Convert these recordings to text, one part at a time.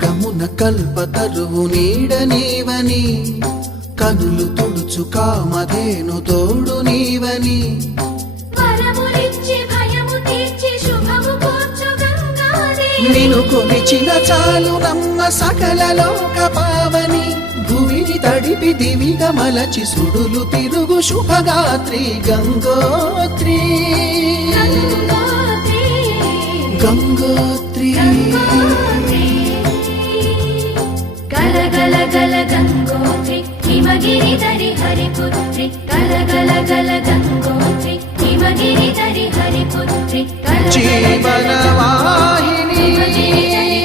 యుగమున కల్పతరువు నీడ నీవని, కనులు తుడుచు కామధేను తోడు నీవని, నిను కొలిచిన చాలు నమ్మ సకల లోక పావని, భూమిని తడిపి దివిగా మలచి సుడులు తిరుగు శుభగాత్రి గంగోత్రి గంగోత్రి గల గల గల గంగోత్రి హిమగిరి దరి హరిపుత్రి గల గల గల గంగోత్రి హిమగిరి దరి హరిపుత్రి జీవనవాహిని హిమగిరి దరి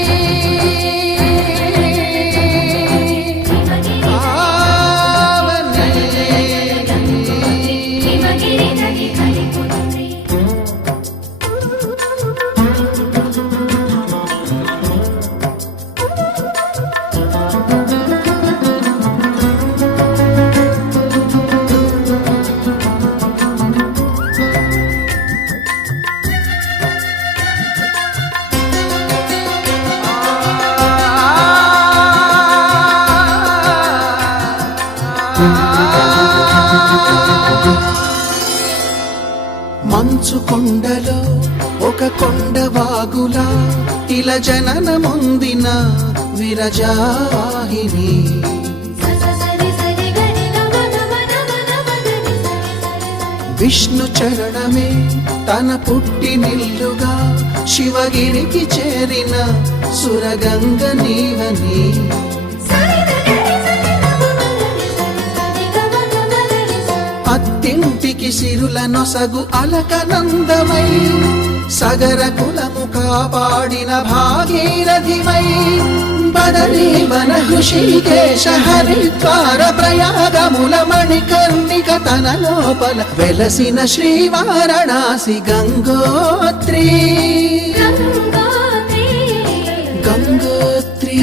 హరిపుత్రి మంచు కొండలో ఒక కొండ వాగులా ఇలా జననముందిన విరజావాహిని, విష్ణు చరణమే తన పుట్టినిల్లుగా శివగిరికి చేరిన సురగంగ నీవని, అత్తింటికి సిరుల నొసగు అలకనందమై సగర కులము కాపాడిన భాగీరథివై, బదరీ వన హృషికేశ హరిద్వార ప్రయాగముల మణికర్ణిక తన లోపల వెలసిన శ్రీవారణాసి గంగోత్రి గంగోత్రి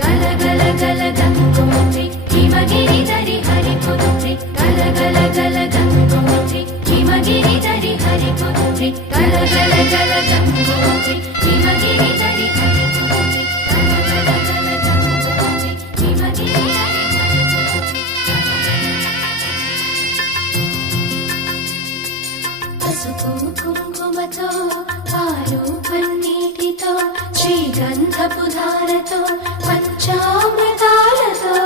గల గల గల గంగోత్రి హిమగిరి దరి హరిపుత్రి గల గల గల గంగోత్రి హిమగిరి దరి హరిపుత్రి గల గల గల గంగోత్రి హిమగిరి దరి హరిపుత్రి గల గల గల గంగోత్రి హిమగిరి దరి హరిపుత్రి. పసుపు కుంకుమతో పాలు పన్నీటితో శ్రీగంధపు ధారతో పంచామృతాలతో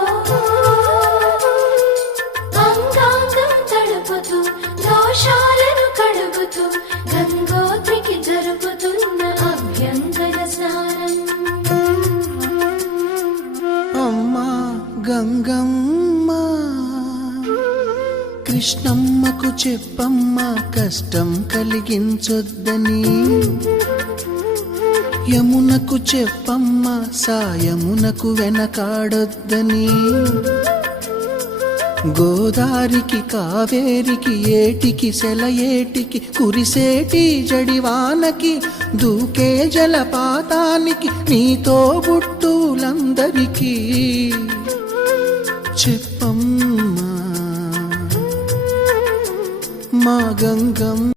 అంగాంగం తడుపుతూ దోషాలను కడుగుతూ గంగోత్రికి జరుపుతున్న అభ్యంగన స్నానం. అమ్మా గంగమ్మ కృష్ణమ్మకు చెప్పమ్మ కష్టం కలిగించొద్దని, యమునకు చెప్పమ్మ సాయమునకు వెనకాడొద్దని, గోదారికి కావేరికి ఏటికి సెలయేటికి కురిసేటి జడివానకి దూకే జలపాతానికి నీతో బుట్టులందరికీ చెప్పమ్మా మా గంగమ్మ.